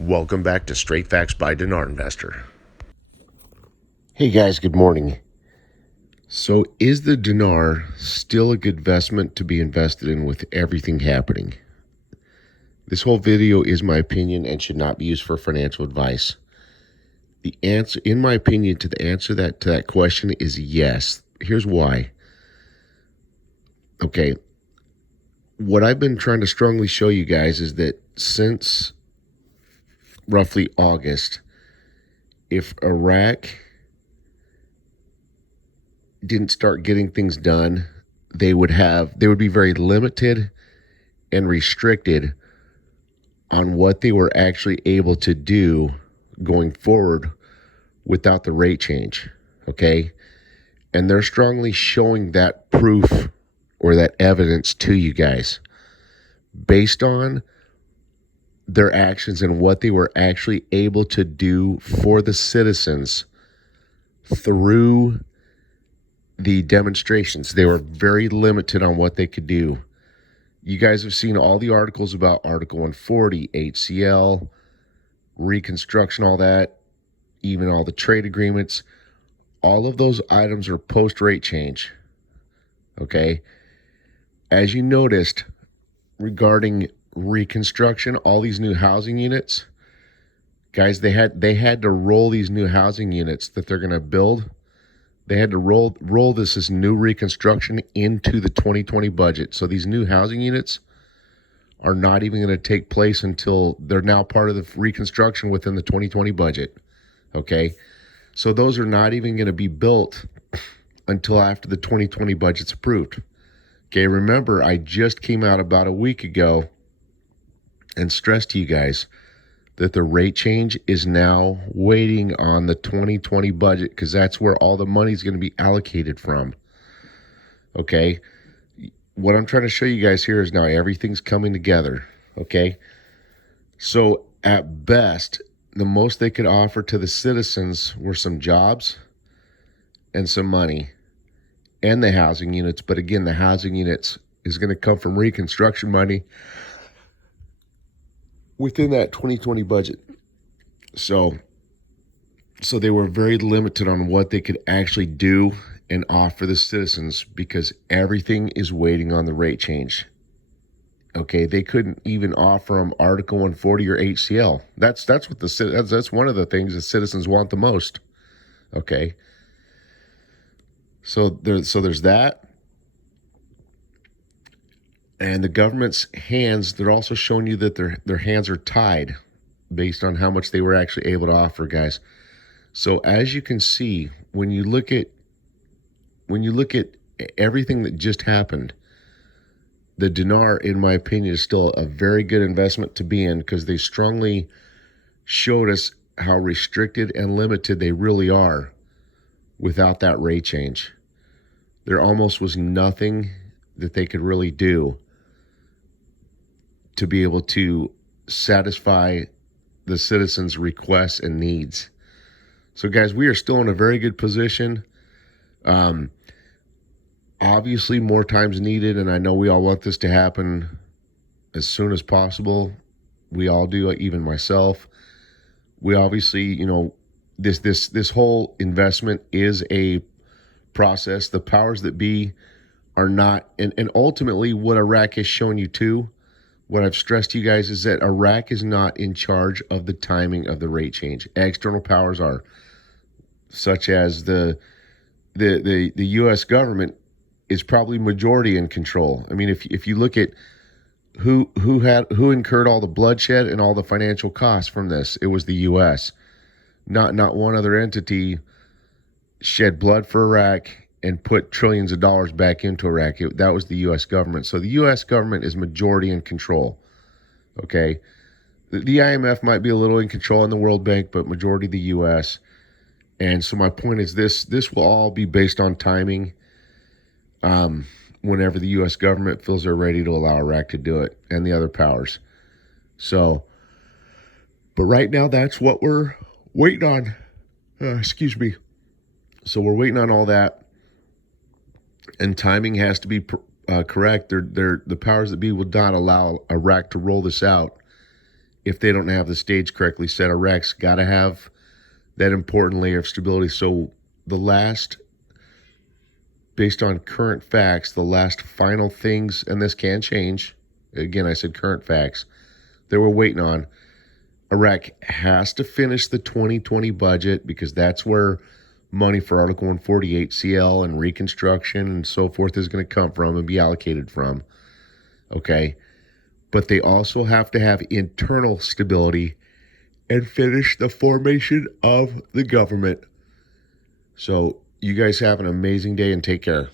Welcome back to Straight Facts by Dinar Investor. Hey guys, good morning. So, is the dinar still a good investment to be invested in with everything happening? This whole video is my opinion and should not be used for financial advice. The answer, in my opinion, to that question is yes. Here's why. Okay, what I've been trying to strongly show you guys is that since roughly August, if Iraq didn't start getting things done, they would be very limited and restricted on what they were actually able to do going forward without the rate change. Okay. And they're strongly showing that proof or that evidence to you guys based on their actions and what they were actually able to do for the citizens through the demonstrations. They were very limited on what they could do. You guys have seen all the articles about Article 140, HCL, Reconstruction, all that, even all the trade agreements. All of those items are post-rate change. Okay? As you noticed, regarding Reconstruction, all these new housing units, guys, they had to roll these new housing units that they're going to build. They had to roll this new Reconstruction into the 2020 budget. So these new housing units are not even going to take place until they're now part of the Reconstruction within the 2020 budget. Okay? So those are not even going to be built until after the 2020 budget's approved. Okay, remember, I just came out about a week ago and stressed to you guys that the rate change is now waiting on the 2020 budget because that's where all the money is going to be allocated from. Okay? What I'm trying to show you guys here is now everything's coming together. Okay? So at best, the most they could offer to the citizens were some jobs and some money and the housing units. But again, the housing units is going to come from Reconstruction money within that 2020 budget. So they were very limited on what they could actually do and offer the citizens because everything is waiting on the rate change. Okay, they couldn't even offer them Article 140 or HCL. That's one of the things that citizens want the most. Okay, so there's that. And the government's hands, they're also showing you that their hands are tied based on how much they were actually able to offer, guys. So as you can see, when you look at everything that just happened, the dinar, in my opinion, is still a very good investment to be in because they strongly showed us how restricted and limited they really are without that rate change. There almost was nothing that they could really do to be able to satisfy the citizens' requests and needs. So, guys, we are still in a very good position. Obviously, more time's needed, and I know we all want this to happen as soon as possible. We all do, even myself. We obviously, this whole investment is a process. The powers that be are not, and ultimately what Iraq has shown you too, what I've stressed to you guys is that Iraq is not in charge of the timing of the rate change. External powers are, such as the U.S. government is probably majority in control. I mean, if you look at who incurred all the bloodshed and all the financial costs from this, it was the U.S. Not one other entity shed blood for Iraq and put trillions of dollars back into Iraq. That was the U.S. government. So the U.S. government is majority in control. Okay, the IMF might be a little in control in the World Bank, but majority the U.S. And so my point is this will all be based on timing. Whenever the U.S. government feels they're ready to allow Iraq to do it and the other powers. So, but right now that's what we're waiting on. Excuse me. So we're waiting on all that. And timing has to be correct. The powers that be will not allow Iraq to roll this out if they don't have the stage correctly set. Iraq's got to have that important layer of stability. So the last, based on current facts, the last final things, and this can change. Again, I said current facts. They were waiting on. Iraq has to finish the 2020 budget because that's where money for Article 148, CL, and reconstruction and so forth is going to come from and be allocated from. Okay. But they also have to have internal stability and finish the formation of the government. So you guys have an amazing day and take care.